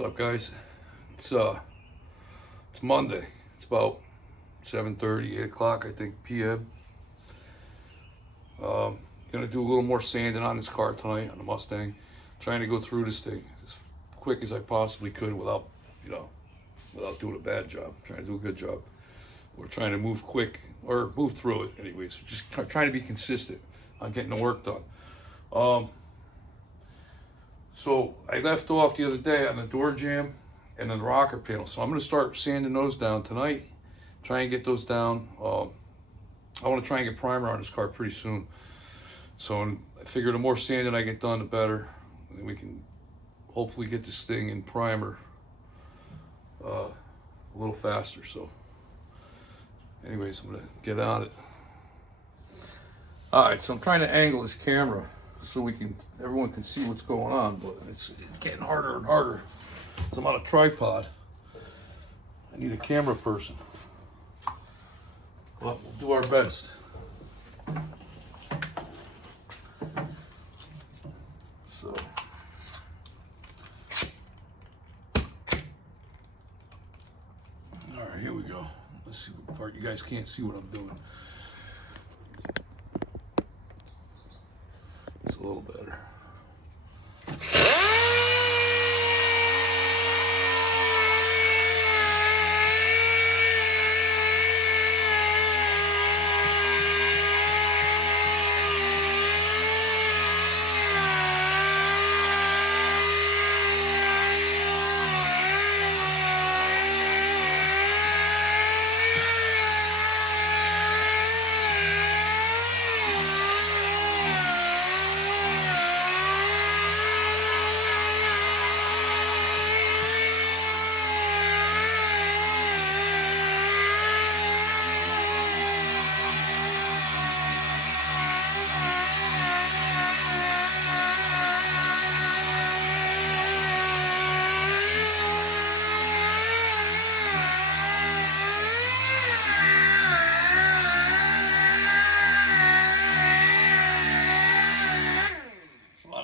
What's up, guys? It's Monday. It's about 7:30, 8 o'clock, I think, p.m. Gonna do a little more sanding on this car tonight on the Mustang. Trying to go through this thing as quick as I possibly could without doing a bad job. Trying to do a good job. We're trying to move quick or move through it, anyways. Just trying to be consistent on getting the work done. So I left off the other day on the door jamb and then the rocker panel. So I'm going to start sanding those down tonight. Try and get those down. I want to try and get primer on this car pretty soon. So I figure the more sanding I get done, the better. And then we can hopefully get this thing in primer a little faster. So anyways, I'm going to get on it. All right, so I'm trying to angle this camera so everyone can see what's going on, but it's getting harder and harder. So I'm on a tripod. I need a camera person. But we'll do our best. So all right, here we go. Let's see what part. You guys can't see what I'm doing. It's a little better.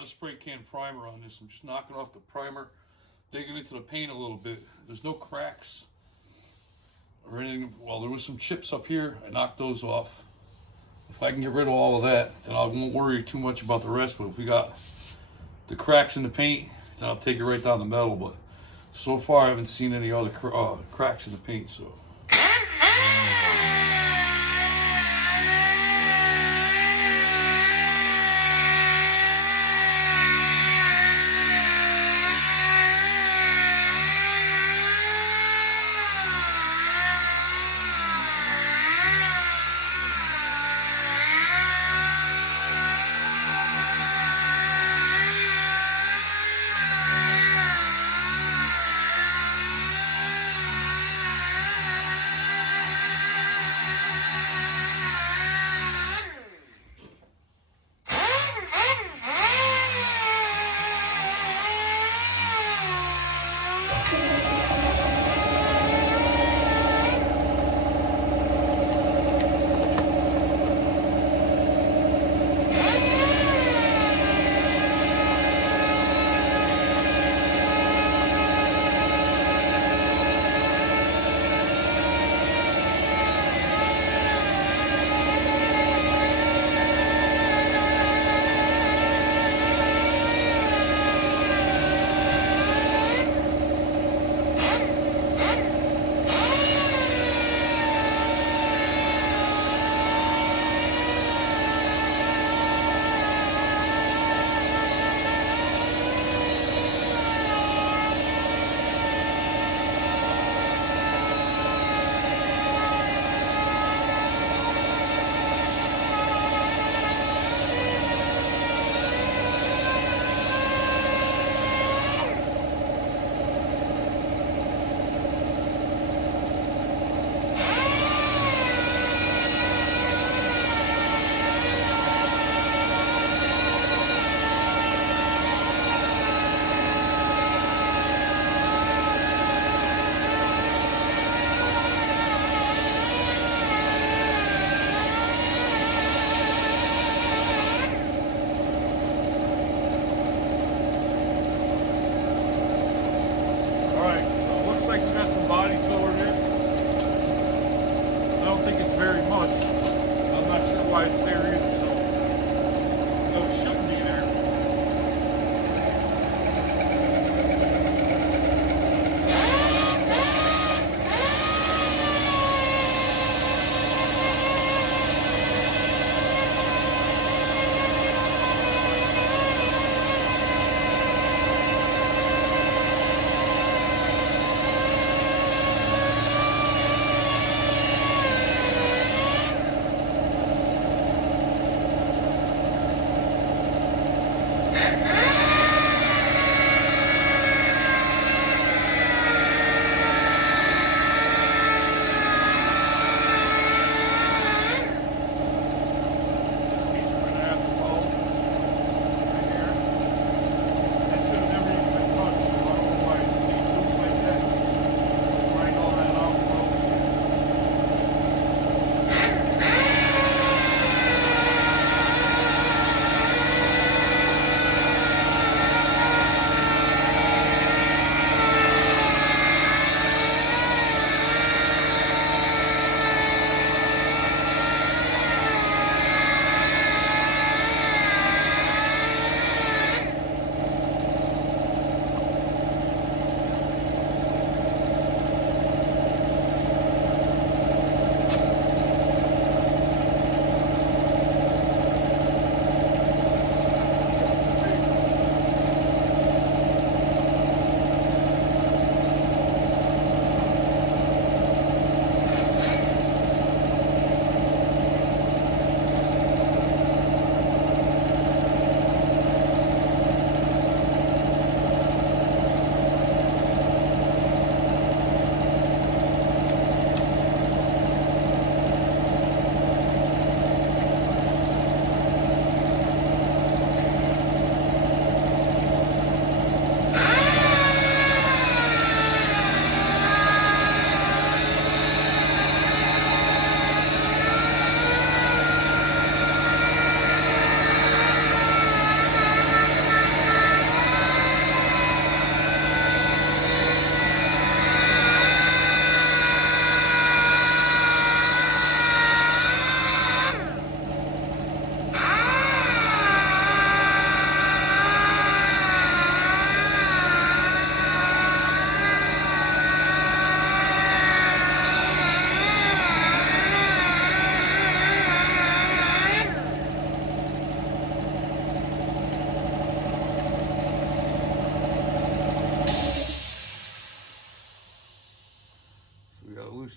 Spray can primer on this. I'm just knocking off the primer, digging into the paint a little bit. There's no cracks or anything. Well, there was some chips up here. I knocked those off. If I can get rid of all of that, then I won't worry too much about the rest. But if we got the cracks in the paint, then I'll take it right down the metal. But so far, I haven't seen any other cracks in the paint. So.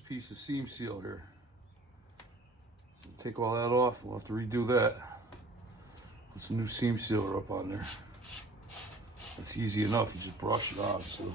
piece of seam seal here. So take all that off. We'll have to redo that. Put some new seam sealer up on there. That's easy enough. You just brush it on. So.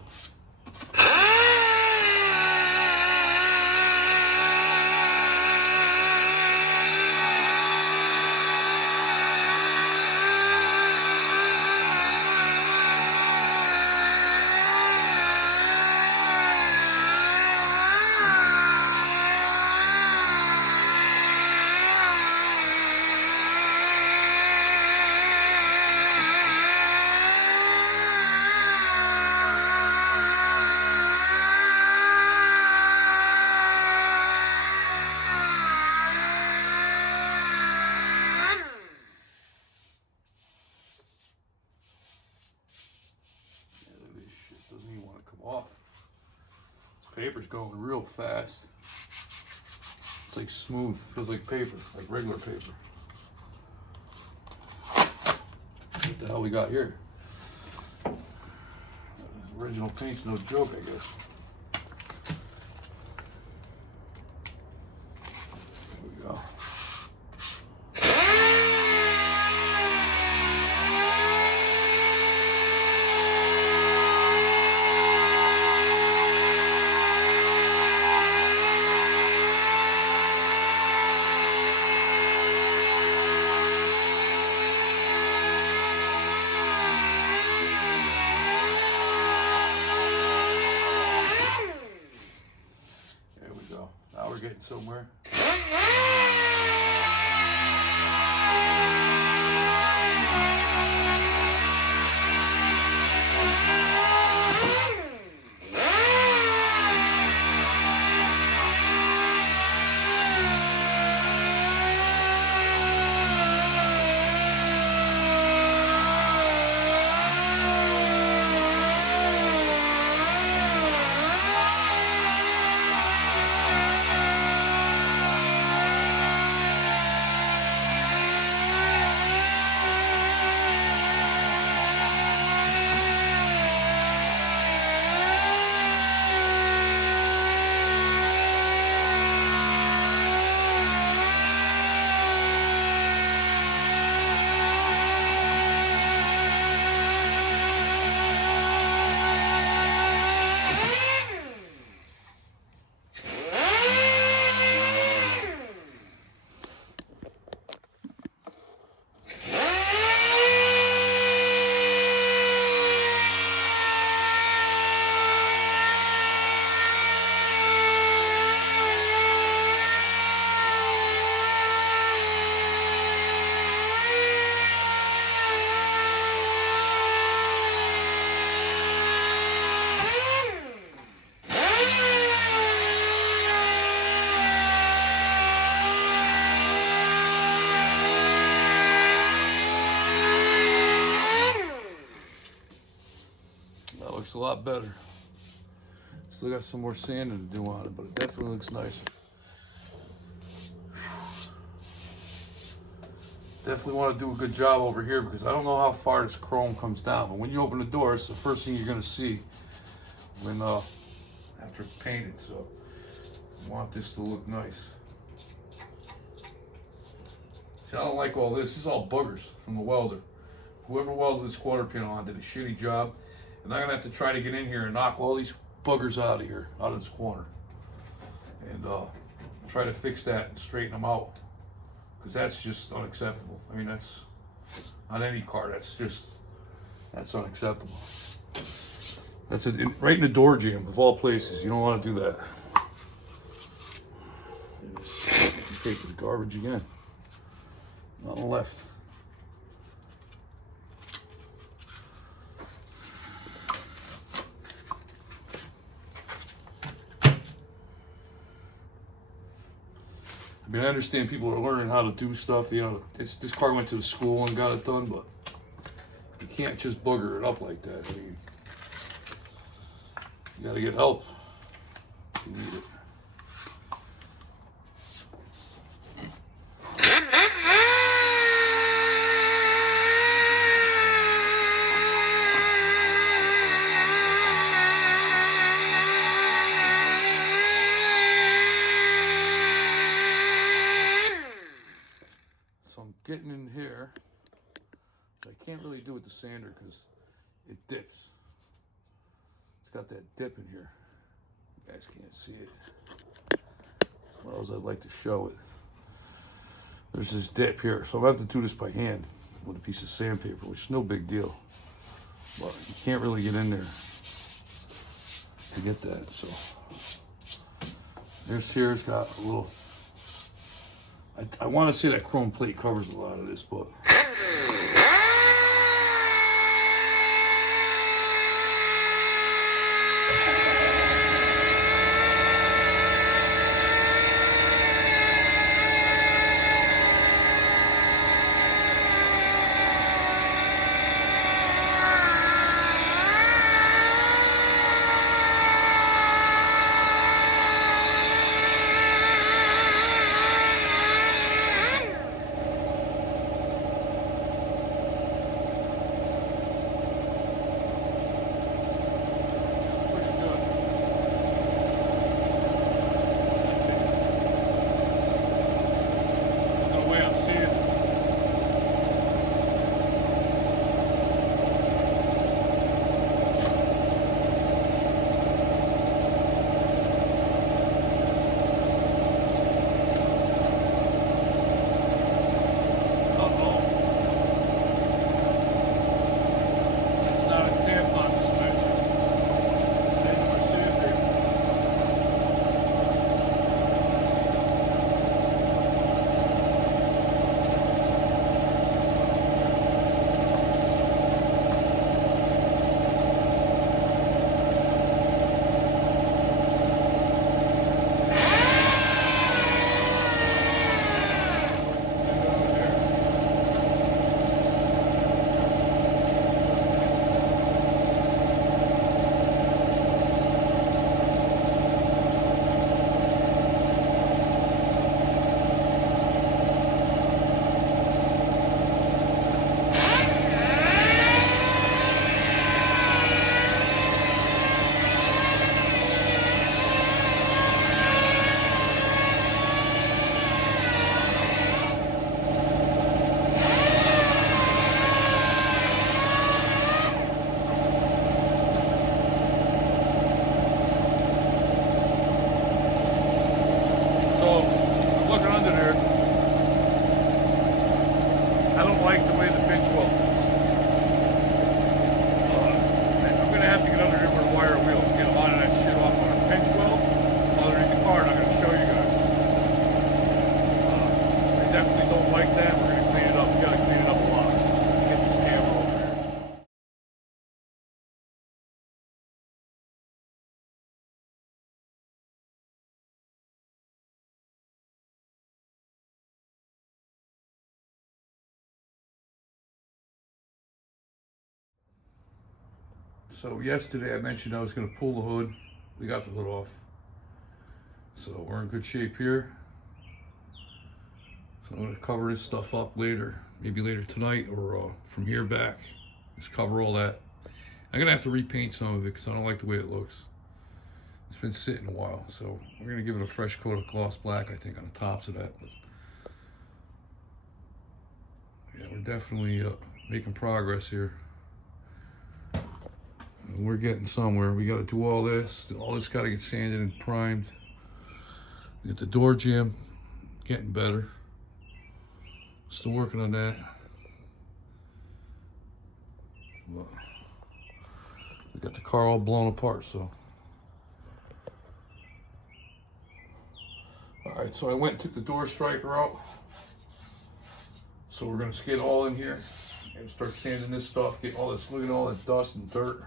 Off. This paper's going real fast. It's like smooth, feels like paper, like regular paper. What the hell we got here? Original paint's no joke, I guess. There we go. Getting somewhere. A lot better. Still got some more sanding to do on it, but it definitely looks nicer. Definitely want to do a good job over here because I don't know how far this chrome comes down, but when you open the door, it's the first thing you're going to see when after it's painted. So I want this to look nice. See, I don't like all this. This is all buggers from the welder. Whoever welded this quarter panel on did a shitty job. And I'm gonna have to try to get in here and knock all these buggers out of here, out of this corner. And try to fix that and straighten them out. Because that's just unacceptable. I mean, that's, on any car, that's unacceptable. That's right in the door jamb, of all places. You don't want to do that. This paper's garbage again. On the left. I mean, I understand people are learning how to do stuff. You know, this car went to the school and got it done, but you can't just bugger it up like that. I mean, you gotta get help. You need it. getting in here. I can't really do with the sander because it dips. It's got that dip in here. You guys can't see it. As well as I'd like to show it. There's this dip here. So I'm going to have to do this by hand with a piece of sandpaper, which is no big deal. But you can't really get in there to get that. So this here's got a little, I want to say that chrome plate covers a lot of this, but so yesterday I mentioned I was going to pull the hood. We got the hood off. So we're in good shape here. So I'm going to cover this stuff up later, maybe later tonight or from here back. Just cover all that. I'm going to have to repaint some of it because I don't like the way it looks. It's been sitting a while. So we're going to give it a fresh coat of gloss black, I think, on the tops of that. But yeah, we're definitely making progress here. We're getting somewhere. We got to do all this. All this got to get sanded and primed. Get the door jamb getting better. Still working on that. Well, we got the car all blown apart, so. All right, so I went and took the door striker out. So we're gonna skid all in here and start sanding this stuff. Get all this, look at all that dust and dirt.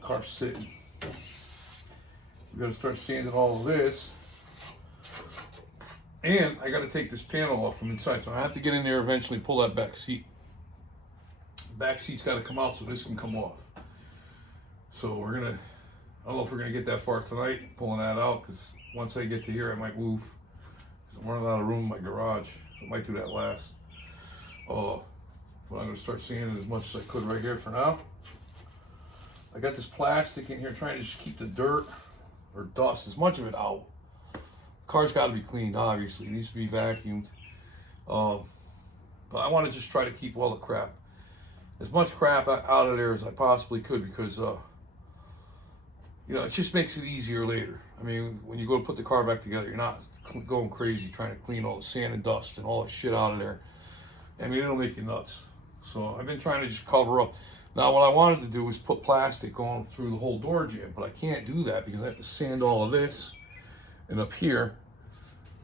Car's sitting. We're gonna start sanding all of this. And I gotta take this panel off from inside. So I have to get in there eventually, pull that back seat. Back seat's gotta come out so this can come off. So we're gonna, I don't know if we're gonna get that far tonight, pulling that out, because once I get to here, I might move. Because I'm running out of room in my garage. So I might do that last. But I'm gonna start sanding as much as I could right here for now. I got this plastic in here trying to just keep the dirt or dust, as much of it out. The car's got to be cleaned, obviously. It needs to be vacuumed. But I want to just try to keep all the crap, as much crap out of there as I possibly could, because you know, it just makes it easier later. I mean, when you go to put the car back together, you're not going crazy trying to clean all the sand and dust and all the shit out of there. I mean, it'll make you nuts. So I've been trying to just cover up. Now, what I wanted to do was put plastic going through the whole door jamb, but I can't do that because I have to sand all of this and up here.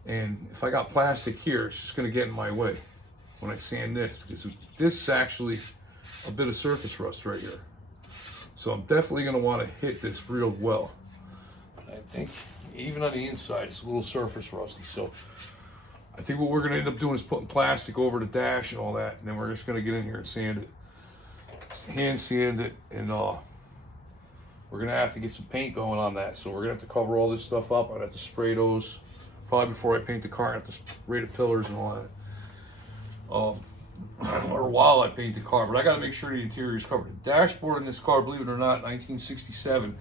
And if I got plastic here, it's just going to get in my way when I sand this, because this is actually a bit of surface rust right here. So I'm definitely going to want to hit this real well. I think even on the inside, it's a little surface rusty. So I think what we're going to end up doing is putting plastic over the dash and all that, and then we're just going to get in here and sand it, hand sand it, and we're going to have to get some paint going on that. So we're going to have to cover all this stuff up. I'd have to spray those probably before I paint the car. I have to spray the pillars and all that. Or while I paint the car, but I got to make sure the interior is covered. The dashboard in this car, believe it or not, 1967,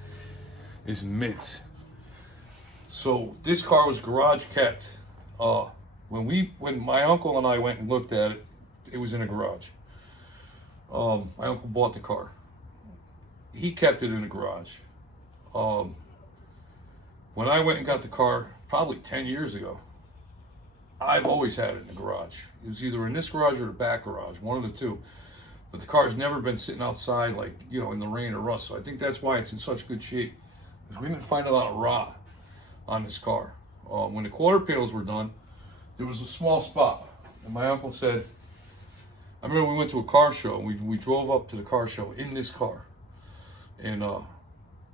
is mint. So this car was garage kept. When my uncle and I went and looked at it, it was in a garage. My uncle bought the car. He kept it in the garage. When I went and got the car, probably 10 years ago, I've always had it in the garage. It was either in this garage or the back garage, one of the two. But the car's never been sitting outside, like, you know, in the rain or rust. So I think that's why it's in such good shape, because we didn't find a lot of rot on this car. When the quarter panels were done, there was a small spot. And my uncle said, I remember we went to a car show. We drove up to the car show in this car. And my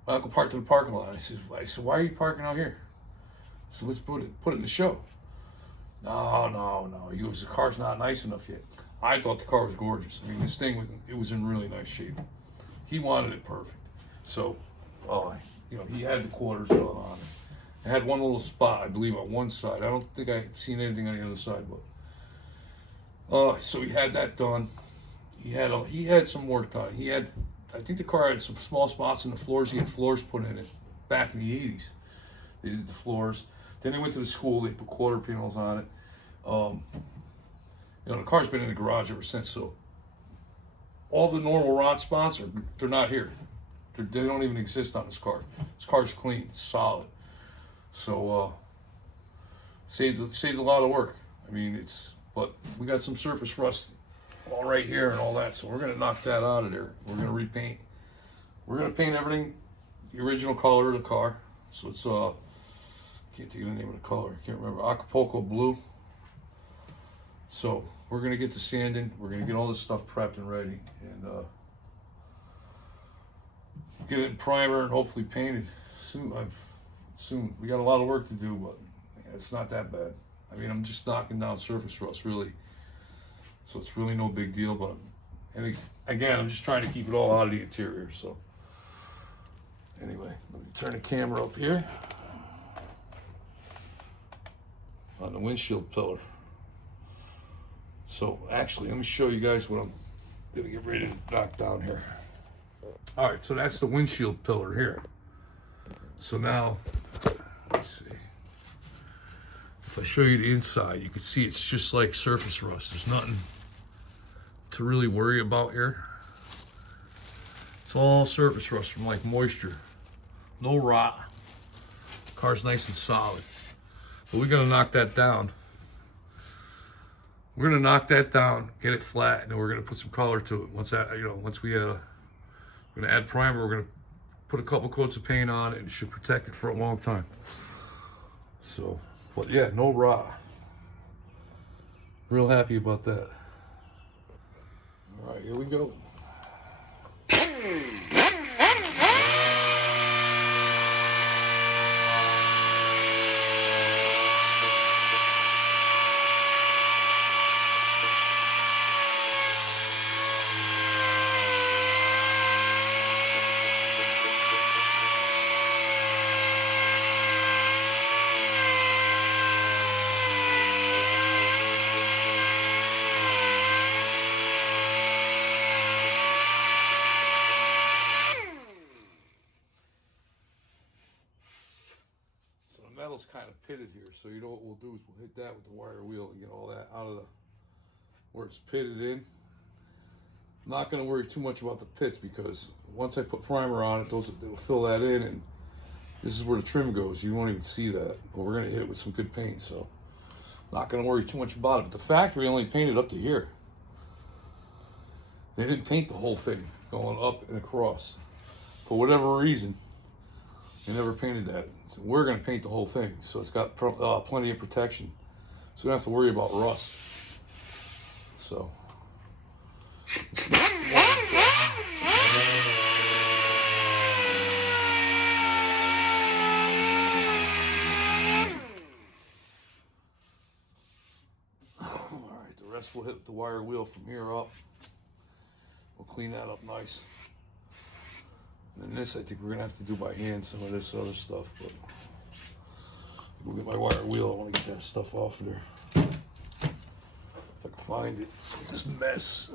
uncle parked in the parking lot. I said, why are you parking out here? So let's put it in the show. No. He goes, the car's not nice enough yet. I thought the car was gorgeous. I mean, this thing, it was in really nice shape. He wanted it perfect. So, you know, he had the quarters done on it. I had one little spot, I believe, on one side. I don't think I've seen anything on the other side, but so he had that done. He had some work done. I think the car had some small spots in the floors. He had floors put in it back in the 80s. They did the floors. Then they went to the school. They put quarter panels on it. You know, the car's been in the garage ever since. So all the normal rot spots they're not here. They don't even exist on this car. This car's clean, solid. So saved a lot of work. I mean, but we got some surface rust all right here and all that. So we're gonna knock that out of there. We're gonna repaint. We're gonna paint everything the original color of the car. So it's can't think of the name of the color. I can't remember. Acapulco blue. So we're gonna get the sanding. We're gonna get all this stuff prepped and ready, and get it in primer and hopefully painted soon. Soon. We got a lot of work to do, but it's not that bad. I mean, I'm just knocking down surface rust, really. So it's really no big deal. But and again, I'm just trying to keep it all out of the interior. So anyway, let me turn the camera up here on the windshield pillar. So actually, let me show you guys what I'm gonna get ready to knock down here. All right, so that's the windshield pillar here. So now, let's see. If I show you the inside, you can see it's just like surface rust. There's nothing to really worry about here. It's all surface rust from like moisture. No rot. Car's nice and solid. But we're gonna knock that down. We're gonna knock that down, get it flat, and then we're gonna put some color to it. Once we're gonna add primer, we're gonna put a couple coats of paint on it, and it should protect it for a long time. So, but yeah, no rot. Real happy about that. All right, here we go. Metal's kind of pitted here, so you know what we'll do is we'll hit that with the wire wheel and get all that out of where it's pitted in. I'm not going to worry too much about the pits because once I put primer on it, it'll fill that in, and this is where the trim goes. You won't even see that, but we're going to hit it with some good paint, so not going to worry too much about it. But the factory only painted up to here. They didn't paint the whole thing going up and across. For whatever reason, they never painted that. So we're going to paint the whole thing, so it's got plenty of protection. So we don't have to worry about rust. So. Alright, the rest will hit the wire wheel from here up. We'll clean that up nice. And then this I think we're going to have to do by hand, some of this other stuff, but we'll get my wire wheel. I want to get that stuff off of there. If I can find it. This mess.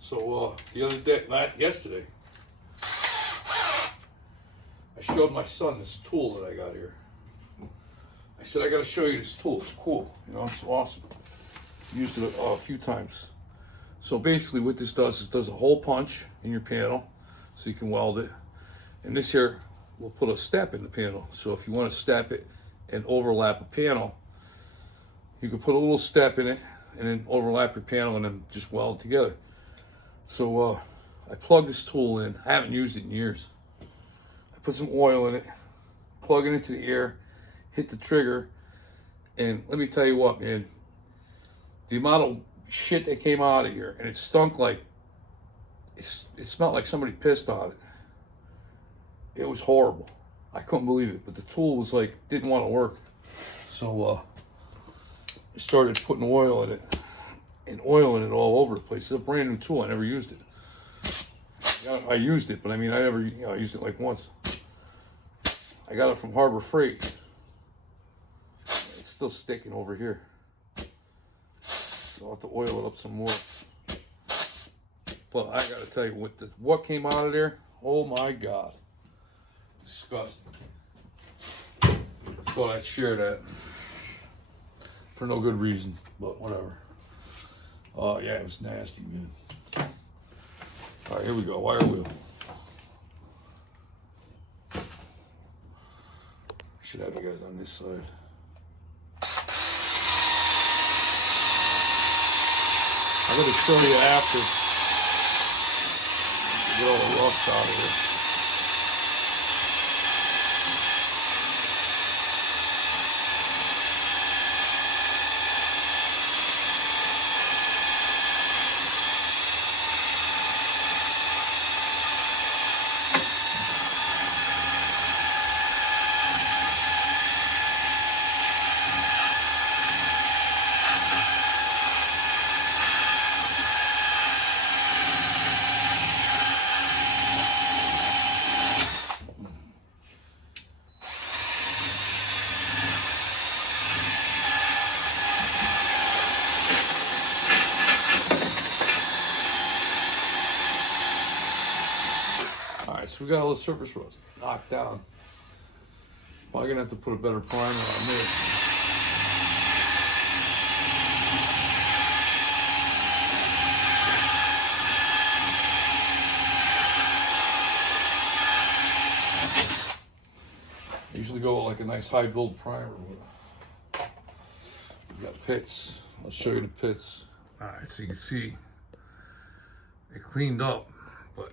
So the other day, yesterday, I showed my son this tool that I got here. I said, I got to show you this tool. It's cool. You know, it's awesome. Used it a few times. So basically what this does is it does a hole punch in your panel so you can weld it. And this here will put a step in the panel. So if you want to step it and overlap a panel, you can put a little step in it and then overlap your panel and then just weld it together. So I plugged this tool in. I haven't used it in years. I put some oil in it, plug it into the air, hit the trigger, and let me tell you what, man, the amount of shit that came out of here, and it stunk like, it smelled like somebody pissed on it. It was horrible. I couldn't believe it, but the tool was like, didn't want to work. So I started putting oil in it. And oiling it all over the place. It's a brand new tool. I never used it. I used it, but I mean, I never, I used it like once. I got it from Harbor Freight. It's still sticking over here. So I'll have to oil it up some more. But I gotta tell you, what came out of there, oh my God. Disgusting. Thought I'd share that. For no good reason, but whatever. Oh yeah, it was nasty, man. All right, here we go, wire wheel. I should have you guys on this side. I'm gonna show you after. Get all the rust out of here. So we got all the surface rust knocked down. Probably gonna have to put a better primer on this. I usually go with like a nice high build primer. We got pits. I'll show you the pits. All right, so you can see it cleaned up, but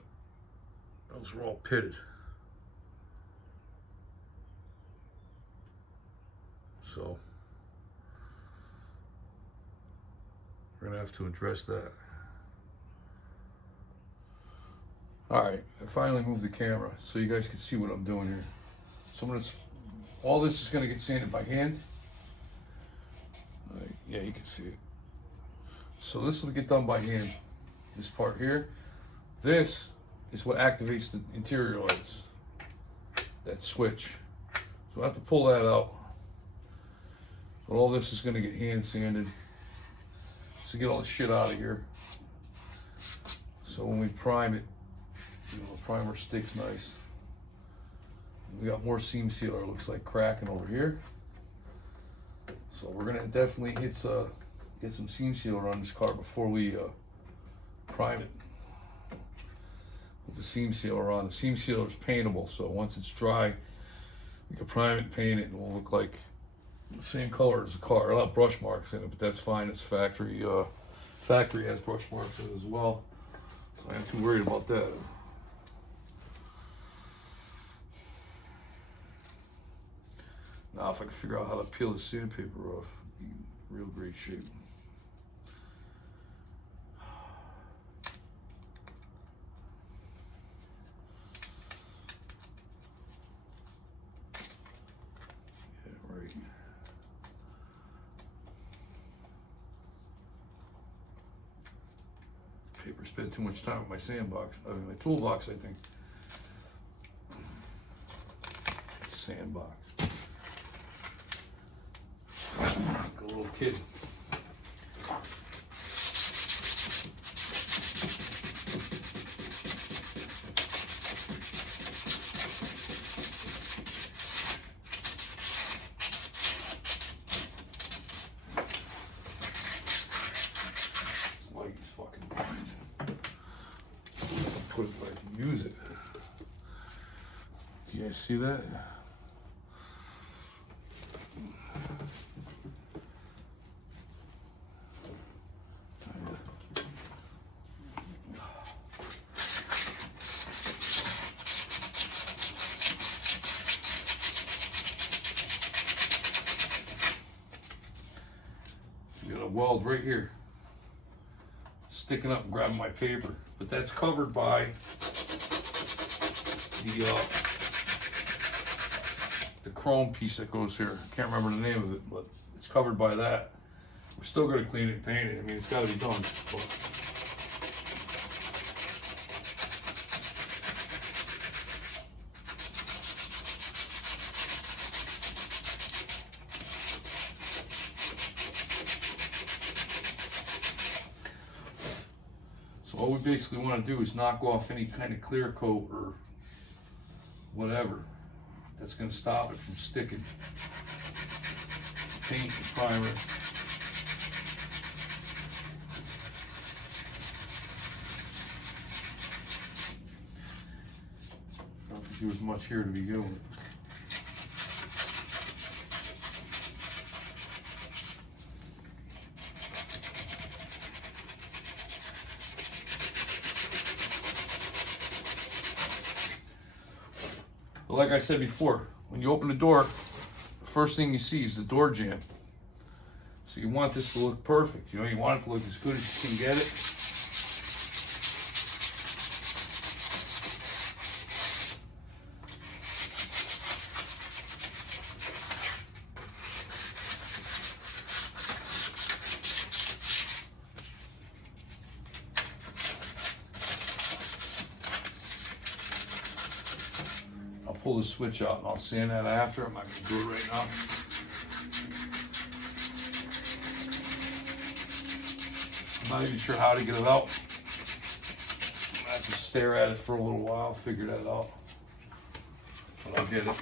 those were all pitted. So we're gonna have to address that. All right, I finally moved the camera so you guys can see what I'm doing here. So I'm gonna, all this is gonna get sanded by hand. Yeah, you can see it. So this will get done by hand. This part here. This is what activates the interior lights. that switch. So I have to pull that out. But all this is going to get hand sanded to get all the shit out of here. So when we prime it, you know, the primer sticks nice. We got more seam sealer, looks like cracking over here. So we're gonna definitely get some seam sealer on this car before we prime it. Put the seam sealer on. The seam sealer is paintable, so once it's dry, we can prime it, paint it, and it will look like the same color as the car. It'll have brush marks in it, but that's fine. It's factory. Factory has brush marks in it as well, so I ain't too worried about that. Now, if I can figure out how to peel the sandpaper off, be in real great shape. Yeah, right. Paper spent too much time with my sandbox. I mean, my toolbox, I think. Sandbox. Like a little kid. This light is fucking bright. Put it where I can use it. Can you guys see that? Got a weld right here, sticking up and grabbing my paper, but that's covered by the chrome piece that goes here. I can't remember the name of it, but it's covered by that. We're still going to clean it and paint it. I mean, it's got to be done. But so all we basically want to do is knock off any kind of clear coat or whatever that's going to stop it from sticking. Paint, the primer. Not to do as much here to begin with. But like I said before, when you open the door, the first thing you see is the door jamb. So you want this to look perfect. You know, you want it to look as good as you can get it. Pull the switch out and I'll sand that after. I'm not going to do it right now. I'm not even sure how to get it out. I'm going to have to stare at it for a little while, figure that out. But I'll get it.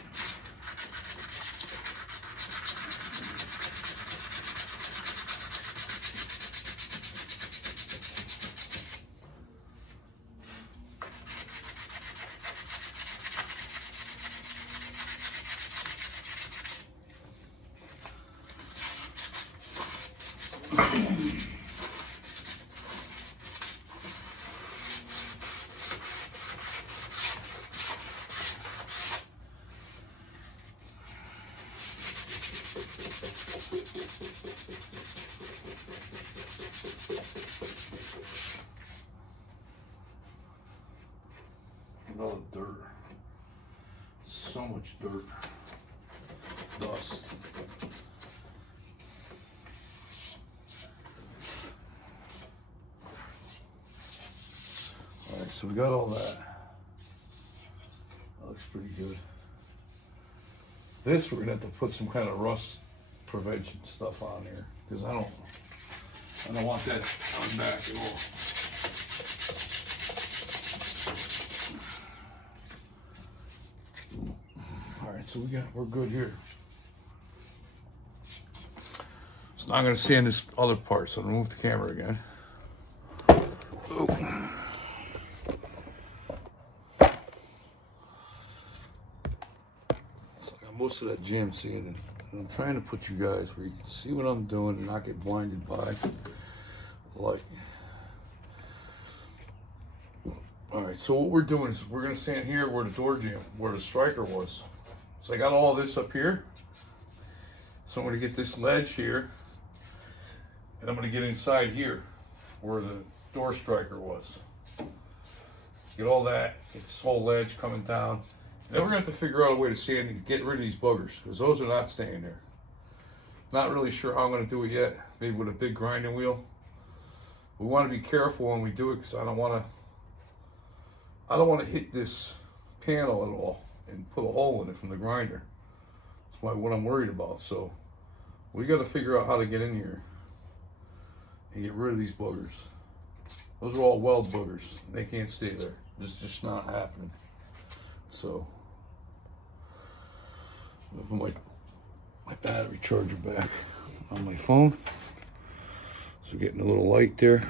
All the dirt. So much dirt. Dust. Alright, so we got all that. That looks pretty good. This we're gonna have to put some kind of rust prevention stuff on there because I don't want that on back at all. All right, so we're good here. So now I'm gonna sand this other part. So I'm gonna move the camera again. Oh. So I got most of that jam sanded. And I'm trying to put you guys where you can see what I'm doing and not get blinded by light. All right, so what we're doing is we're gonna stand here where the door jamb, where the striker was. So I got all this up here. So I'm gonna get this ledge here, and I'm gonna get inside here where the door striker was. Get all that, get this whole ledge coming down. And then we're gonna have to figure out a way to sand and get rid of these buggers, because those are not staying there. Not really sure how I'm gonna do it yet. Maybe with a big grinding wheel. We wanna be careful when we do it, because I don't wanna hit this panel at all and put a hole in it from the grinder. That's what I'm worried about. So we got to figure out how to get in here and get rid of these buggers. Those are all weld buggers. They can't stay there. It's just not happening. So I put my battery charger back on my phone. So getting a little light there.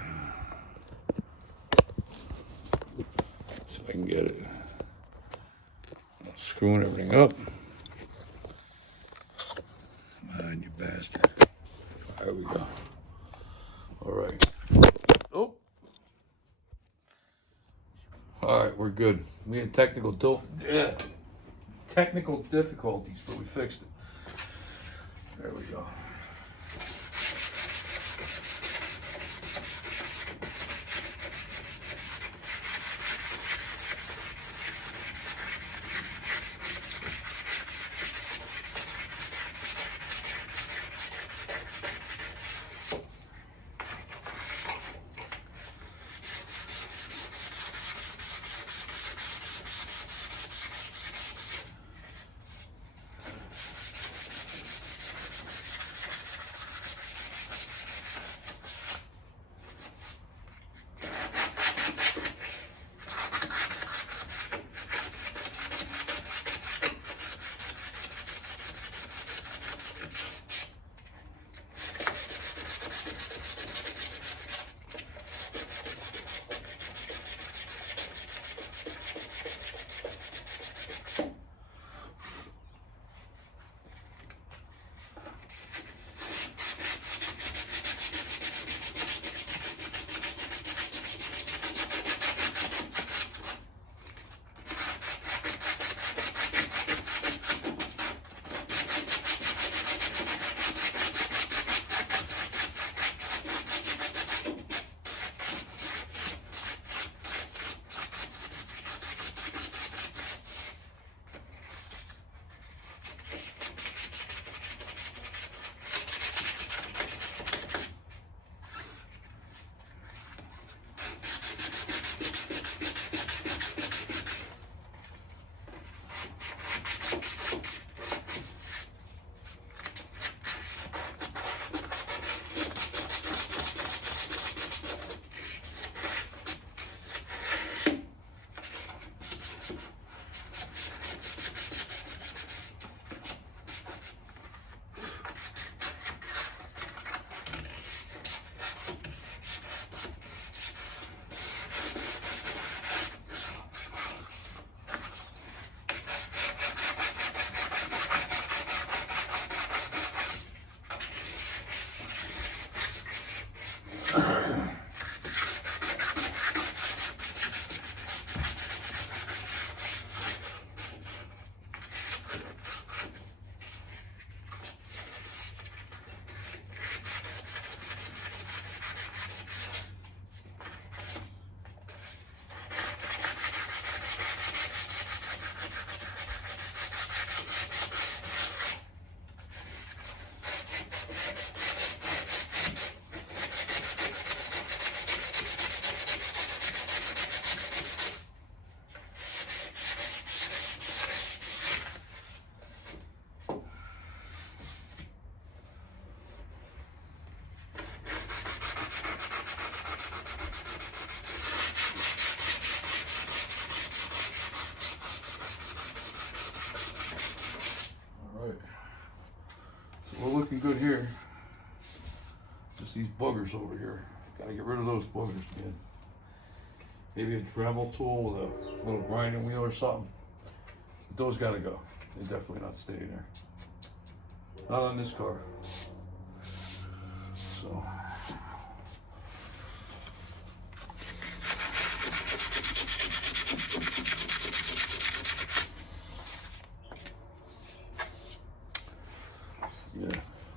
So I can get it. Screwing everything up. Come on, you bastard. There we go. All right. Oh. All right, we're good. We had technical difficulties, but we fixed it. There we go. here. Just these boogers over here. Gotta get rid of those boogers, man. Maybe a Dremel tool with a little grinding wheel or something. But those gotta go. They're definitely not staying there. Not on this car. So. Yeah,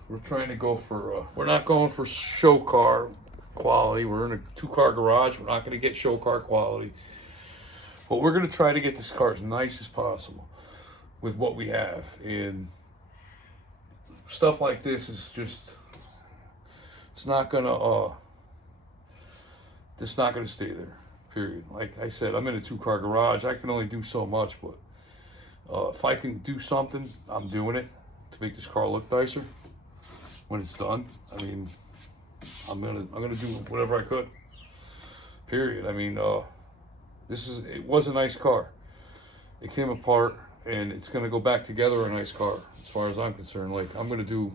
we're trying to go for, we're not going for show car quality. We're in a 2-car garage. We're not going to get show car quality. But we're going to try to get this car as nice as possible with what we have. And stuff like this is just, it's not going to stay there, period. Like I said, I'm in a 2-car garage. I can only do so much, but if I can do something, I'm doing it to make this car look nicer when it's done. I mean, I'm gonna do whatever I could, period. I mean, it was a nice car. It came apart, and it's gonna go back together a nice car, as far as I'm concerned. Like, I'm gonna do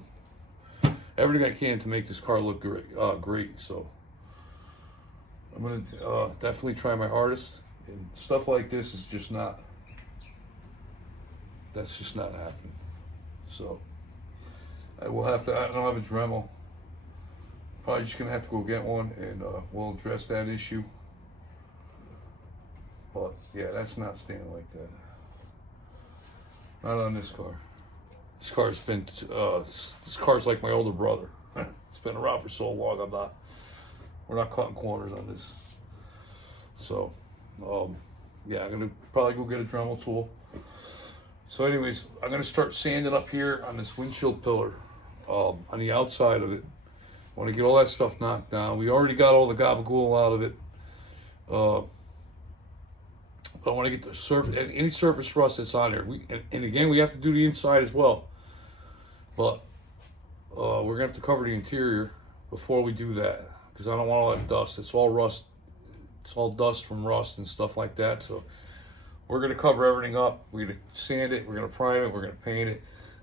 everything I can to make this car look great. So I'm gonna definitely try my hardest. And stuff like this is just not. That's just not happening. So I will have to. I don't have a Dremel. Probably just gonna have to go get one, and we'll address that issue. But yeah, that's not staying like that. Not on this car. This car's been. This car's like my older brother. It's been around for so long. We're not cutting corners on this. So, yeah, I'm gonna probably go get a Dremel tool. So anyways, I'm gonna start sanding up here on this windshield pillar, on the outside of it. I want to get all that stuff knocked down. We already got all the gabagool out of it. But I want to get the surface, any surface rust that's on there. And again, we have to do the inside as well. But we're gonna have to cover the interior before we do that, because I don't want all that dust. It's all rust. It's all dust from rust and stuff like that. So we're gonna cover everything up. We're gonna sand it. We're gonna prime it. We're gonna paint it.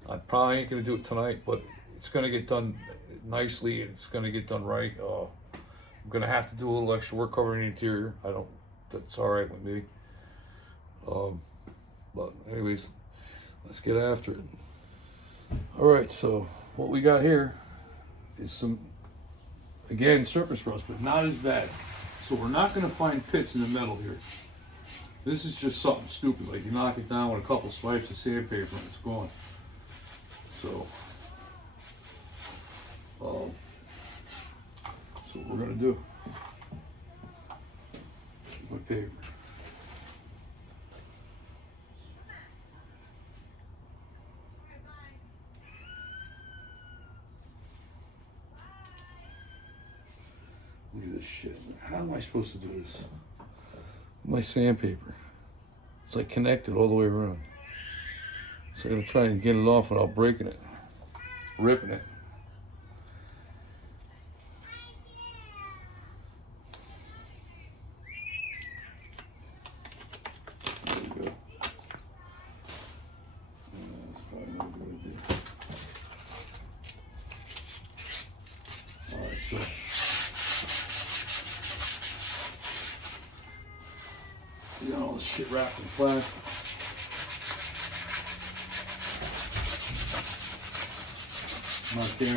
I probably ain't gonna do it tonight, but it's gonna get done nicely, and it's gonna get done right. I'm gonna have to do a little extra work covering the interior. That's all right with me. But anyways, let's get after it. All right, so what we got here is some, again, surface rust, but not as bad. So we're not gonna find pits in the metal here. This is just something stupid, like you knock it down with a couple swipes of sandpaper and it's gone. So, that's what we're gonna do. My paper. Look at this shit. How am I supposed to do this? My sandpaper. It's like connected all the way around. So I'm gonna try and get it off without breaking it, ripping it. There we go. That's probably not a good idea. All right, so. You got all this shit wrapped in plastic. Not caring.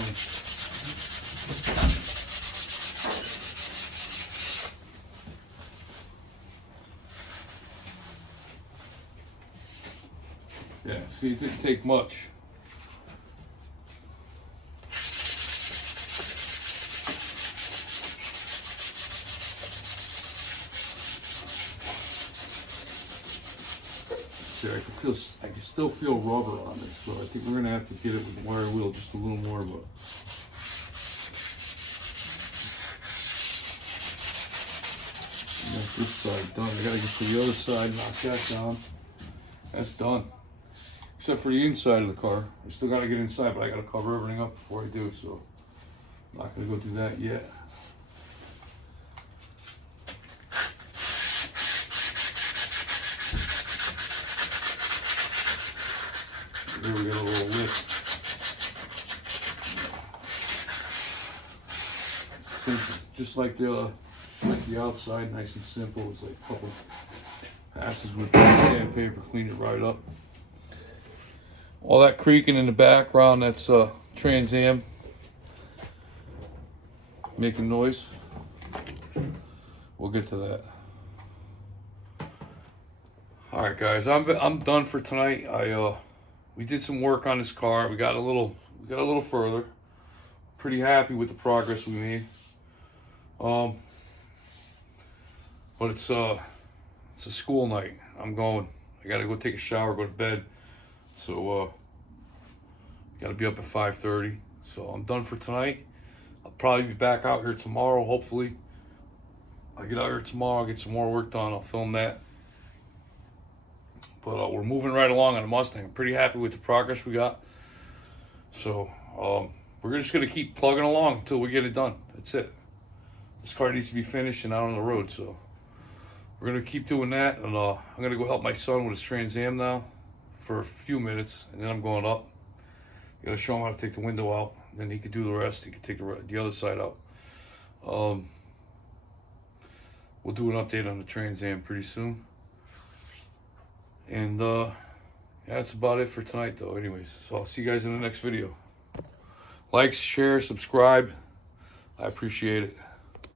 Yeah, see, it didn't take much. I can still feel rubber on this, so I think we're gonna have to get it with the wire wheel just a little more, but that's this side done. I gotta get to the other side, knock that down. That's done. Except for the inside of the car. I still gotta get inside, but I gotta cover everything up before I do, so I'm not gonna go do that yet. Here we got a little lip. simple, just like the outside, nice and simple. It's like a couple passes with sandpaper, clean it right up. All that creaking in the background, that's Trans Am making noise. We'll get to that. All right, guys, I'm done for tonight. We did some work on this car. We got a little further. Pretty happy with the progress we made. But it's a school night. I'm going. I gotta go take a shower, go to bed. So gotta be up at 5:30. So I'm done for tonight. I'll probably be back out here tomorrow, hopefully. I get out here tomorrow, I'll get some more work done, I'll film that. But we're moving right along on the Mustang. I'm pretty happy with the progress we got. So we're just gonna keep plugging along until we get it done. That's it. This car needs to be finished and out on the road, so we're gonna keep doing that. And I'm gonna go help my son with his Trans Am now for a few minutes, and then I'm going up. Gotta show him how to take the window out, and then he can do the rest. He can take the other side out. We'll do an update on the Trans Am pretty soon. And yeah, that's about it for tonight though. Anyways, so I'll see you guys in the next video. Like, share, subscribe. I appreciate it.